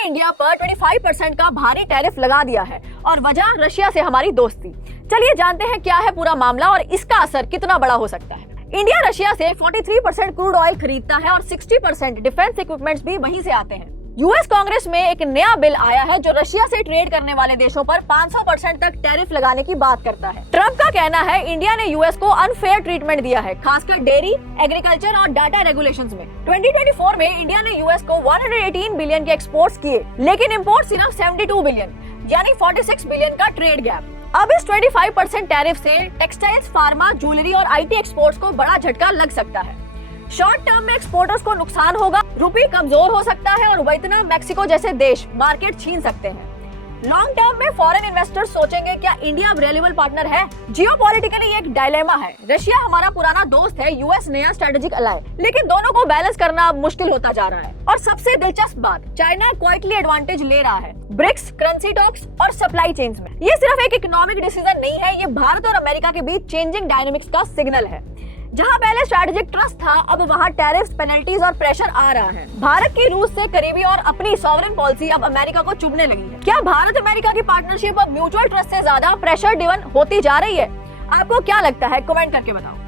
ने इंडिया पर 25% का भारी टैरिफ लगा दिया है और वजह रशिया से हमारी दोस्ती। चलिए जानते हैं क्या है पूरा मामला और इसका असर कितना बड़ा हो सकता है। इंडिया रशिया से 43% क्रूड ऑयल खरीदता है और 60% डिफेंस इक्विपमेंट्स भी वहीं से आते हैं। यूएस कांग्रेस में एक नया बिल आया है जो रशिया से ट्रेड करने वाले देशों पर 500% तक टैरिफ लगाने की बात करता है। ट्रंप का कहना है इंडिया ने यूएस को अनफेयर ट्रीटमेंट दिया है, खासकर डेयरी, एग्रीकल्चर और डाटा रेगुलेशंस में। 2024 में इंडिया ने यूएस को 118 बिलियन के एक्सपोर्ट्स किए, लेकिन इंपोर्ट सिर्फ 72 बिलियन यानी 46 बिलियन का ट्रेड गैप। अब इस 25% टैरिफ से टेक्सटाइल्स, फार्मा, ज्वेलरी और आईटी एक्सपोर्ट्स को बड़ा झटका लग सकता है। शॉर्ट टर्म में एक्सपोर्टर्स को नुकसान होगा, रुपये कमजोर हो सकता है और वियतनाम, मैक्सिको जैसे देश मार्केट छीन सकते हैं। लॉन्ग टर्म में फॉरेन इन्वेस्टर्स सोचेंगे क्या इंडिया रिलायबल पार्टनर है। जियोपॉलिटिकली एक डायलेमा है। रशिया हमारा पुराना दोस्त है, यूएस नया स्ट्रेटेजिक अलाय, लेकिन दोनों को बैलेंस करना अब मुश्किल होता जा रहा है। और सबसे दिलचस्प बात, चाइना क्वाइटली एडवांटेज ले रहा है ब्रिक्स, करेंसी टॉक्स और सप्लाई चेन्स में। ये सिर्फ एक इकोनॉमिक डिसीजन नहीं है, ये भारत और अमेरिका के बीच चेंजिंग डायनेमिक्स का सिग्नल है। जहां पहले स्ट्रैटेजिक ट्रस्ट था, अब वहां टैरिफ्स, पेनल्टीज और प्रेशर आ रहा है। भारत की रूस से करीबी और अपनी सॉवरेन पॉलिसी अब अमेरिका को चुभने लगी है। क्या भारत अमेरिका की पार्टनरशिप अब म्यूचुअल ट्रस्ट से ज्यादा प्रेशर ड्रिवन होती जा रही है? आपको क्या लगता है? कमेंट करके बताओ।